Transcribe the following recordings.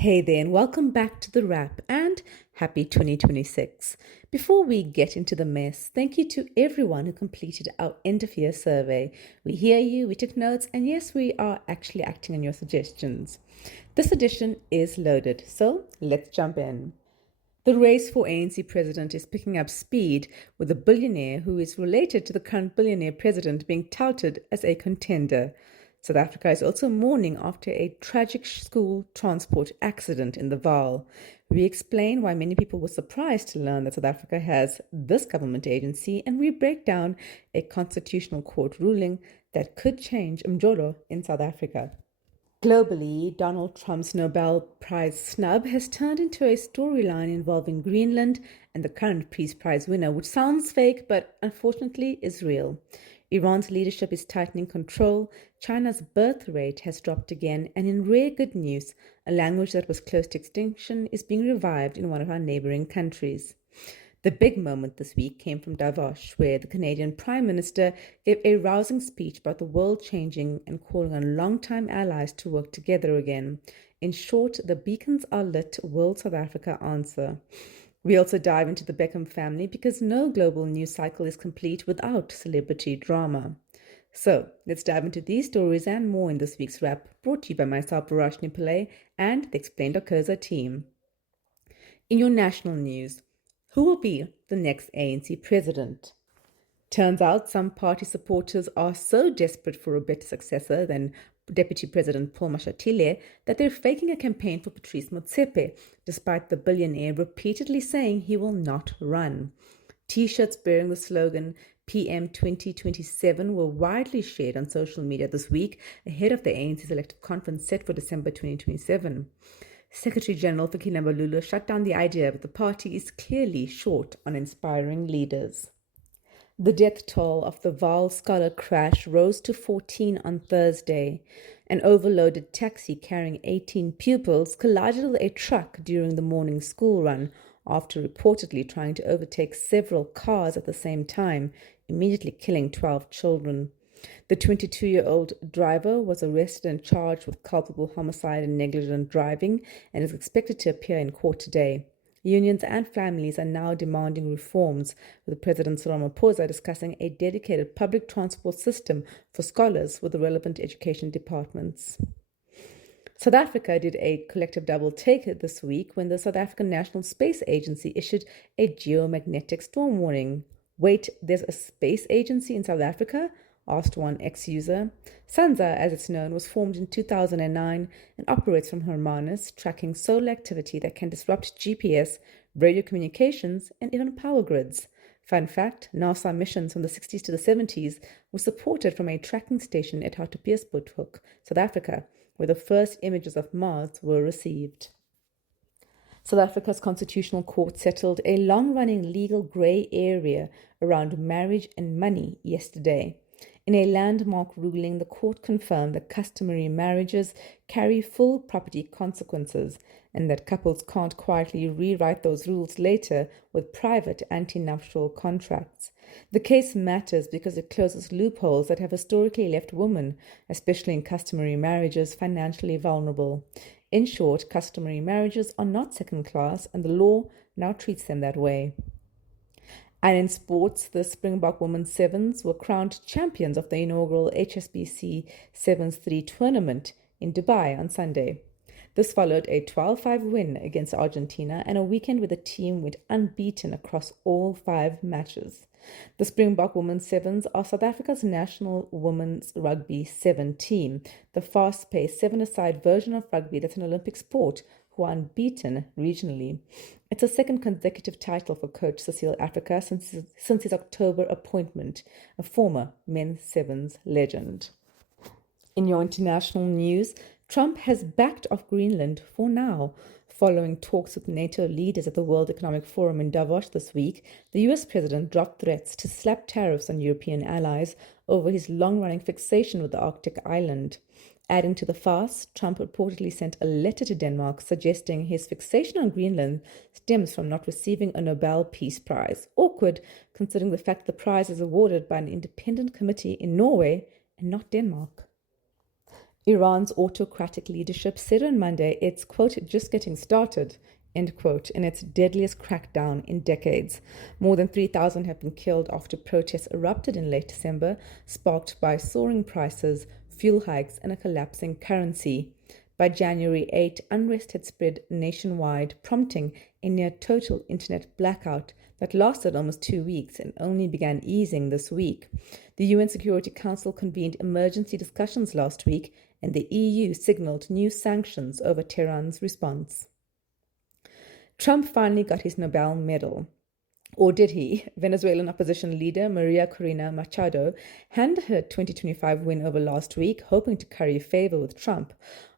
Hey there, and welcome back to the wrap and happy 2026. Before we get into the mess, thank you to everyone who completed our end of year survey. We hear you, we took notes, and yes, we are actually acting on your suggestions. This edition is loaded, so let's jump in. The race for ANC president is picking up speed, with a billionaire who is related to the current billionaire president being touted as a contender. South Africa is also mourning after a tragic school transport accident in the Vaal. We explain why many people were surprised to learn that South Africa has this government agency, and we break down a constitutional court ruling that could change mjolo in South Africa. Globally, Donald Trump's Nobel Prize snub has turned into a storyline involving Greenland and the current Peace Prize winner, which sounds fake but unfortunately is real. Iran's leadership is tightening control, China's birth rate has dropped again, and in rare good news, a language that was close to extinction is being revived in one of our neighbouring countries. The big moment this week came from Davos, where the Canadian Prime Minister gave a rousing speech about the world changing and calling on longtime allies to work together again. In short, the beacons are lit, will South Africa answer? We also dive into the Beckham family because no global news cycle is complete without celebrity drama. So, let's dive into these stories and more in this week's wrap, brought to you by myself, Parashni Pillay, and the Explained Okoza team. In your national news, who will be the next ANC president? Turns out some party supporters are so desperate for a better successor than Deputy President Paul Mashatile that they're faking a campaign for Patrice Motsepe, despite the billionaire repeatedly saying he will not run. T-shirts bearing the slogan PM 2027 were widely shared on social media this week ahead of the ANC's elective conference set for December 2027. Secretary General Fikile Mbalula shut down the idea that the party is clearly short on inspiring leaders. The death toll of the Vaal scholar crash rose to 14 on Thursday. An overloaded taxi carrying 18 pupils collided with a truck during the morning school run after reportedly trying to overtake several cars at the same time, immediately killing 12 children. The 22-year-old driver was arrested and charged with culpable homicide and negligent driving and is expected to appear in court today. Unions and families are now demanding reforms, with President Cyril Ramaphosa discussing a dedicated public transport system for scholars with the relevant education departments. South Africa did a collective double take this week when the South African National Space Agency issued a geomagnetic storm warning. Wait, there's a space agency in South Africa? Asked one ex-user. SANZA, as it's known, was formed in 2009 and operates from Hermanus, tracking solar activity that can disrupt GPS, radio communications, and even power grids. Fun fact, NASA missions from the 60s to the 70s were supported from a tracking station at Hartbeespoort, South Africa, where the first images of Mars were received. South Africa's Constitutional Court settled a long-running legal grey area around marriage and money yesterday. In a landmark ruling, the court confirmed that customary marriages carry full property consequences and that couples can't quietly rewrite those rules later with private anti-nuptial contracts. The case matters because it closes loopholes that have historically left women, especially in customary marriages, financially vulnerable. In short, customary marriages are not second class, and the law now treats them that way. And in sports, the Springbok Women's Sevens were crowned champions of the inaugural HSBC Sevens 3 tournament in Dubai on Sunday. This followed a 12-5 win against Argentina and a weekend where the team went unbeaten across all 5 matches. The Springbok Women's Sevens are South Africa's national women's rugby 7 team, the fast-paced 7-a-side version of rugby that's an Olympic sport, who are unbeaten regionally. It's a second consecutive title for coach Cecile Africa since his October appointment, a former men's sevens legend. In your international news, Trump has backed off Greenland for now. Following talks with NATO leaders at the World Economic Forum in Davos this week, the US president dropped threats to slap tariffs on European allies over his long-running fixation with the Arctic island. Adding to the farce, Trump reportedly sent a letter to Denmark suggesting his fixation on Greenland stems from not receiving a Nobel Peace Prize. Awkward, considering the fact the prize is awarded by an independent committee in Norway and not Denmark. Iran's autocratic leadership said on Monday it's, quote, just getting started, end quote, in its deadliest crackdown in decades. More than 3,000 have been killed after protests erupted in late December, sparked by soaring prices, fuel hikes, and a collapsing currency. By January 8, unrest had spread nationwide, prompting a near total internet blackout that lasted almost 2 weeks and only began easing this week. The UN Security Council convened emergency discussions last week, and the EU signaled new sanctions over Tehran's response. Trump finally got his Nobel medal. Or did he? Venezuelan opposition leader Maria Corina Machado handed her 2025 win over last week, hoping to curry favor with Trump.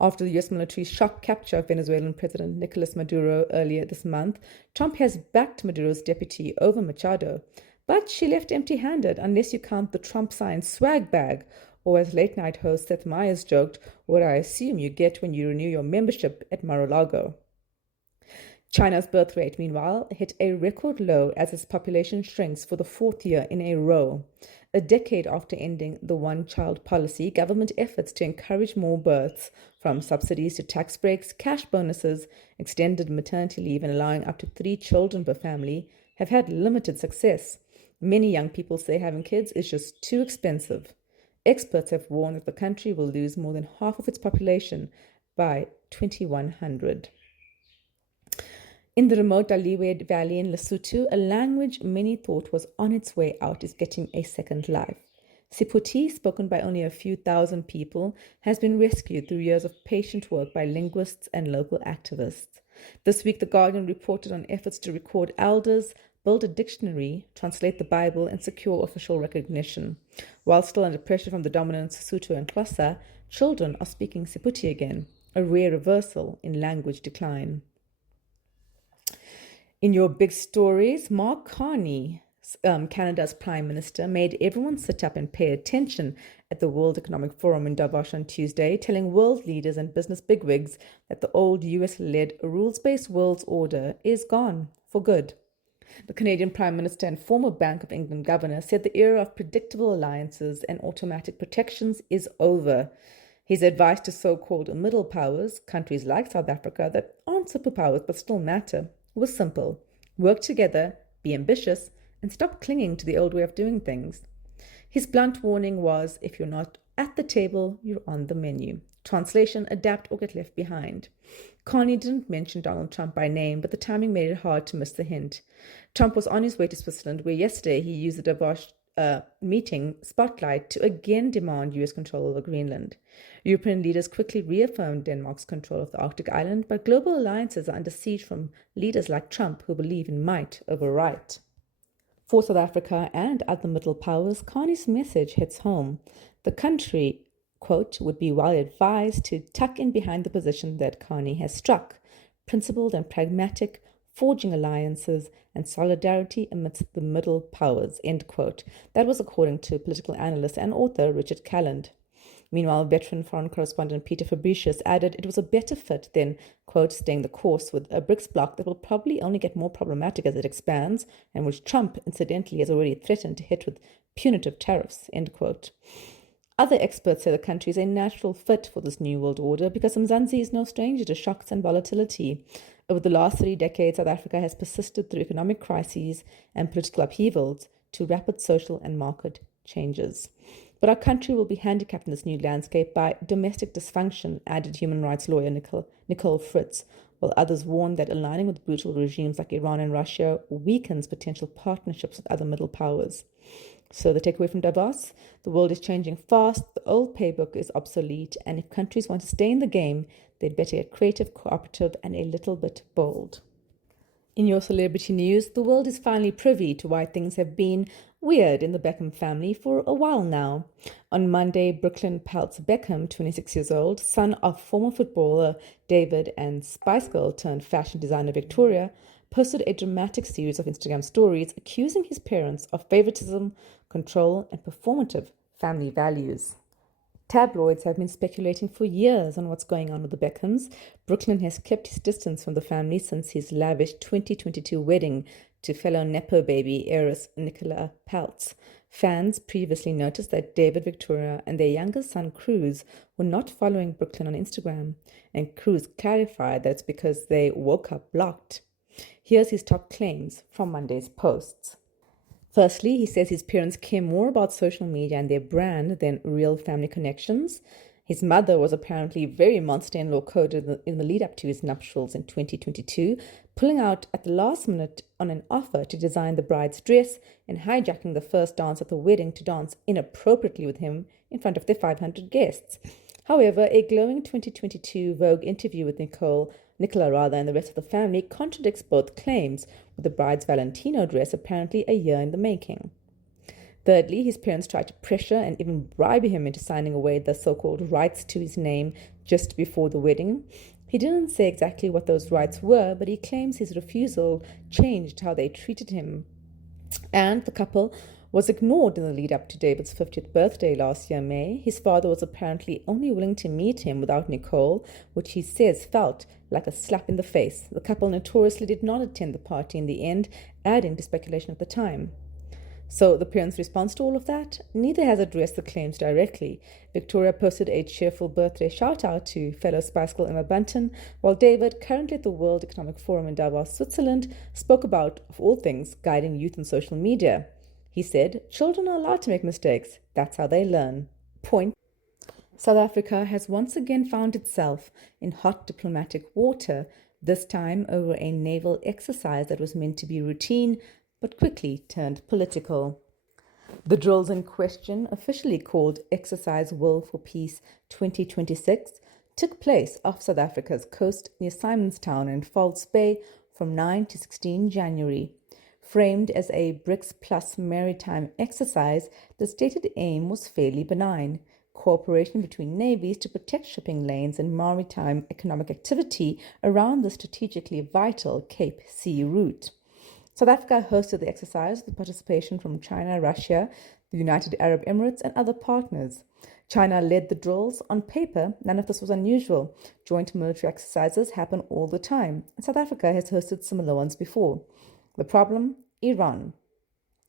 After the U.S. military's shock capture of Venezuelan President Nicolas Maduro earlier this month, Trump has backed Maduro's deputy over Machado. But she left empty-handed, unless you count the Trump-signed swag bag, or as late-night host Seth Meyers joked, what I assume you get when you renew your membership at Mar-a-Lago. China's birth rate, meanwhile, hit a record low as its population shrinks for the fourth year in a row. A decade after ending the one-child policy, government efforts to encourage more births, from subsidies to tax breaks, cash bonuses, extended maternity leave, and allowing up to 3 children per family, have had limited success. Many young people say having kids is just too expensive. Experts have warned that the country will lose more than half of its population by 2100. In the remote Daliwe Valley in Lesotho, a language many thought was on its way out is getting a second life. Sephuthi, spoken by only a few thousand people, has been rescued through years of patient work by linguists and local activists. This week, The Guardian reported on efforts to record elders, build a dictionary, translate the Bible, and secure official recognition. While still under pressure from the dominant Sesotho and Xhosa, children are speaking Sephuthi again, a rare reversal in language decline. In your big stories, Mark Carney, Canada's Prime Minister, made everyone sit up and pay attention at the World Economic Forum in Davos on Tuesday, telling world leaders and business bigwigs that the old US-led rules-based world order is gone for good. The Canadian Prime Minister and former Bank of England governor said the era of predictable alliances and automatic protections is over. His advice to so-called middle powers, countries like South Africa that aren't superpowers but still matter, was simple. Work together, be ambitious, and stop clinging to the old way of doing things. His blunt warning was, if you're not at the table, you're on the menu. Translation, adapt or get left behind. Carney didn't mention Donald Trump by name, but the timing made it hard to miss the hint. Trump was on his way to Switzerland, where yesterday he used the Davos meeting spotlight to again demand US control over Greenland. European leaders quickly reaffirmed Denmark's control of the Arctic island, but global alliances are under siege from leaders like Trump who believe in might over right. For South Africa and other middle powers, Carney's message hits home. The country, quote, would be well advised to tuck in behind the position that Carney has struck, principled and pragmatic, forging alliances and solidarity amidst the middle powers, end quote. That was according to political analyst and author Richard Calland. Meanwhile, veteran foreign correspondent Peter Fabricius added it was a better fit than, quote, staying the course with a BRICS bloc that will probably only get more problematic as it expands, and which Trump, incidentally, has already threatened to hit with punitive tariffs, end quote. Other experts say the country is a natural fit for this new world order because Mzansi is no stranger to shocks and volatility. Over the last 3 decades, South Africa has persisted through economic crises and political upheavals to rapid social and market changes. But our country will be handicapped in this new landscape by domestic dysfunction, added human rights lawyer Nicole Fritz, while others warn that aligning with brutal regimes like Iran and Russia weakens potential partnerships with other middle powers. So the takeaway from Davos, the world is changing fast, the old playbook is obsolete, and if countries want to stay in the game, they'd better get creative, cooperative, and a little bit bold. In your celebrity news, the world is finally privy to why things have been weird in the Beckham family for a while now. On Monday, Brooklyn Peltz Beckham, 26 years old, son of former footballer David and Spice Girl turned fashion designer Victoria, posted a dramatic series of Instagram stories accusing his parents of favoritism, control, and performative family values. Tabloids have been speculating for years on what's going on with the Beckhams. Brooklyn has kept his distance from the family since his lavish 2022 wedding to fellow Nepo baby heiress Nicola Peltz. Fans previously noticed that David, Victoria, and their youngest son Cruz were not following Brooklyn on Instagram, and Cruz clarified that it's because they woke up blocked. Here's his top claims from Monday's posts. Firstly, he says his parents care more about social media and their brand than real family connections. His mother was apparently very monster-in-law coded in the lead up to his nuptials in 2022, pulling out at the last minute on an offer to design the bride's dress and hijacking the first dance at the wedding to dance inappropriately with him in front of their 500 guests. However, a glowing 2022 Vogue interview with Nicola, and the rest of the family contradicts both claims, with the bride's Valentino dress apparently a year in the making. Thirdly, his parents tried to pressure and even bribe him into signing away the so-called rights to his name just before the wedding. He didn't say exactly what those rights were, but he claims his refusal changed how they treated him. And the couple was ignored in the lead up to David's 50th birthday last year, May. His father was apparently only willing to meet him without Nicole, which he says felt like a slap in the face. The couple notoriously did not attend the party in the end, adding to speculation at the time. So the parents' response to all of that? Neither has addressed the claims directly. Victoria posted a cheerful birthday shout-out to fellow Spice Girl Emma Bunton, while David, currently at the World Economic Forum in Davos, Switzerland, spoke about, of all things, guiding youth on social media. He said, "Children are allowed to make mistakes. That's how they learn." Point. South Africa has once again found itself in hot diplomatic water, this time over a naval exercise that was meant to be routine, but quickly turned political. The drills in question, officially called Exercise Will for Peace 2026, took place off South Africa's coast near Simonstown and False Bay from 9 to 16 January. Framed as a BRICS Plus maritime exercise, the stated aim was fairly benign: cooperation between navies to protect shipping lanes and maritime economic activity around the strategically vital Cape Sea route. South Africa hosted the exercise with participation from China, Russia, the United Arab Emirates, and other partners. China led the drills. On paper, none of this was unusual. Joint military exercises happen all the time, and South Africa has hosted similar ones before. The problem? Iran.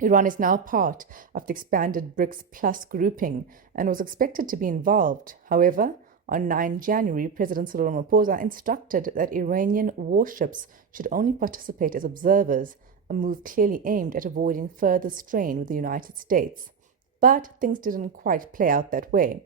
Iran is now part of the expanded BRICS Plus grouping and was expected to be involved. However, on 9 January, President Cyril Ramaphosa instructed that Iranian warships should only participate as observers, a move clearly aimed at avoiding further strain with the United States. But things didn't quite play out that way.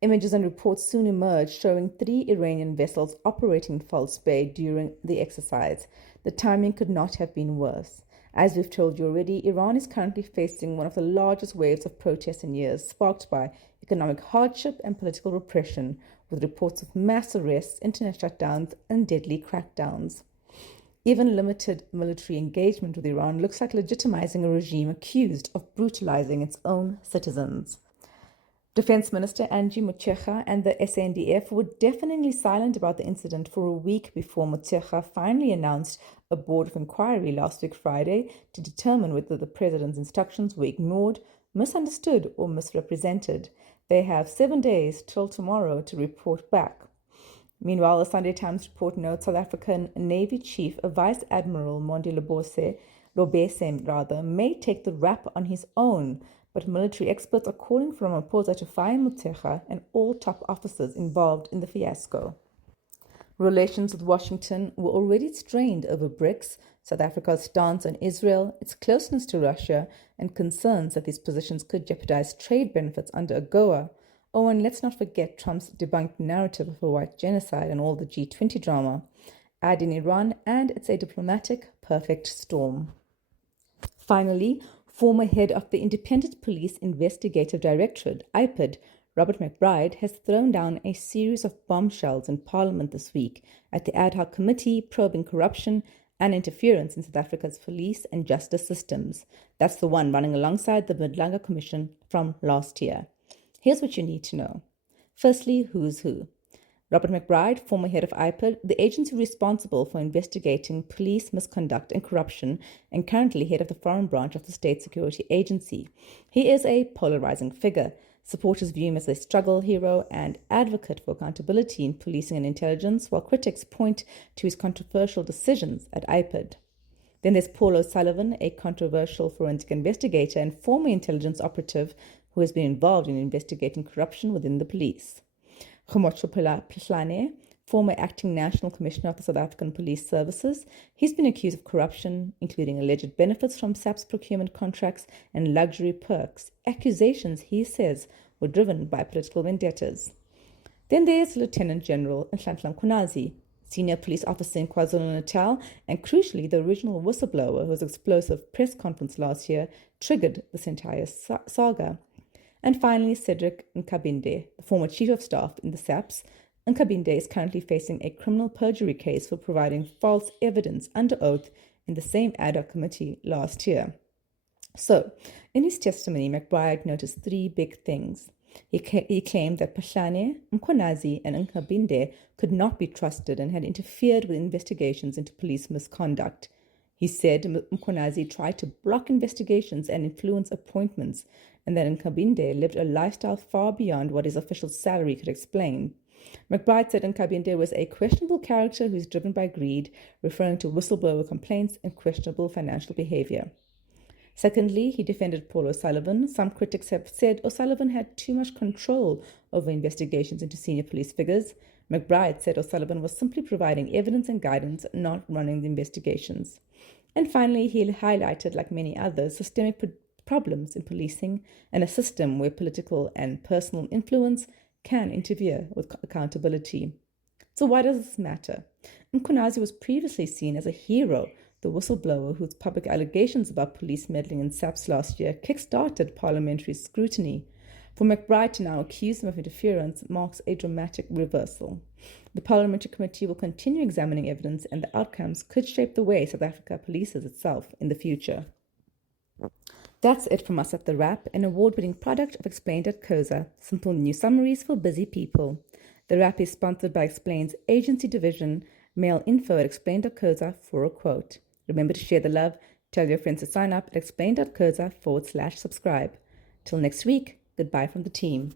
Images and reports soon emerged showing 3 Iranian vessels operating in False Bay during the exercise. The timing could not have been worse. As we've told you already, Iran is currently facing one of the largest waves of protests in years, sparked by economic hardship and political repression, with reports of mass arrests, internet shutdowns, and deadly crackdowns. Even limited military engagement with Iran looks like legitimizing a regime accused of brutalizing its own citizens. Defense Minister Angie Motshekga and the SANDF were deafeningly silent about the incident for a week before Motshekga finally announced a board of inquiry last week Friday to determine whether the president's instructions were ignored, misunderstood, or misrepresented. They have 7 days till tomorrow to report back. Meanwhile, the Sunday Times report notes South African Navy Chief Vice Admiral Mondi Lobese may take the rap on his own, but military experts are calling for Ramaphosa to fire Motshekga and all top officers involved in the fiasco. Relations with Washington were already strained over BRICS, South Africa's stance on Israel, its closeness to Russia, and concerns that these positions could jeopardize trade benefits under AGOA. Oh, and let's not forget Trump's debunked narrative of a white genocide and all the G20 drama. Add in Iran, and it's a diplomatic perfect storm. Finally, former head of the Independent Police Investigative Directorate, IPID, Robert McBride, has thrown down a series of bombshells in Parliament this week at the ad hoc committee probing corruption and interference in South Africa's police and justice systems. That's the one running alongside the Midlanga Commission from last year. Here's what you need to know. Firstly, who's who? Robert McBride, former head of IPID, the agency responsible for investigating police misconduct and corruption, and currently head of the foreign branch of the State Security Agency. He is a polarizing figure. Supporters view him as a struggle hero and advocate for accountability in policing and intelligence, while critics point to his controversial decisions at IPID. Then there's Paul O'Sullivan, a controversial forensic investigator and former intelligence operative who has been involved in investigating corruption within the police. Kgomotso Phlane, former acting National Commissioner of the South African Police Services. He's been accused of corruption, including alleged benefits from SAP's procurement contracts and luxury perks, accusations he says were driven by political vendettas. Then there's Lieutenant General Nhlanhla Mkhwanazi, senior police officer in KwaZulu-Natal, and crucially, the original whistleblower whose explosive press conference last year triggered this entire saga. And finally, Cedric Nkabinde, the former chief of staff in the SAPS. Nkabinde is currently facing a criminal perjury case for providing false evidence under oath in the same ad hoc committee last year. So, in his testimony, McBride noticed three big things. He claimed that Phlane, Mkhwanazi, and Nkabinde could not be trusted and had interfered with investigations into police misconduct. He said Mkhwanazi tried to block investigations and influence appointments, and that Nkabinde lived a lifestyle far beyond what his official salary could explain. McBride said Nkabinde was a questionable character who is driven by greed, referring to whistleblower complaints and questionable financial behavior. Secondly, he defended Paul O'Sullivan. Some critics have said O'Sullivan had too much control over investigations into senior police figures. McBride said O'Sullivan was simply providing evidence and guidance, not running the investigations. And finally, he highlighted, like many others, systemic problems in policing and a system where political and personal influence can interfere with accountability. So why does this matter? Mkhwanazi was previously seen as a hero, the whistleblower whose public allegations about police meddling in SAPS last year kick-started parliamentary scrutiny. For McBride to now accuse him of interference marks a dramatic reversal. The parliamentary committee will continue examining evidence, and the outcomes could shape the way South Africa polices itself in the future. That's it from us at The Wrap, an award-winning product of Explained@COSA, simple news summaries for busy people. The Wrap is sponsored by Explain's agency division. Mail info at Explained.COSA for a quote. Remember to share the love. Tell your friends to sign up at Explained.COSA/subscribe. Till next week, goodbye from the team.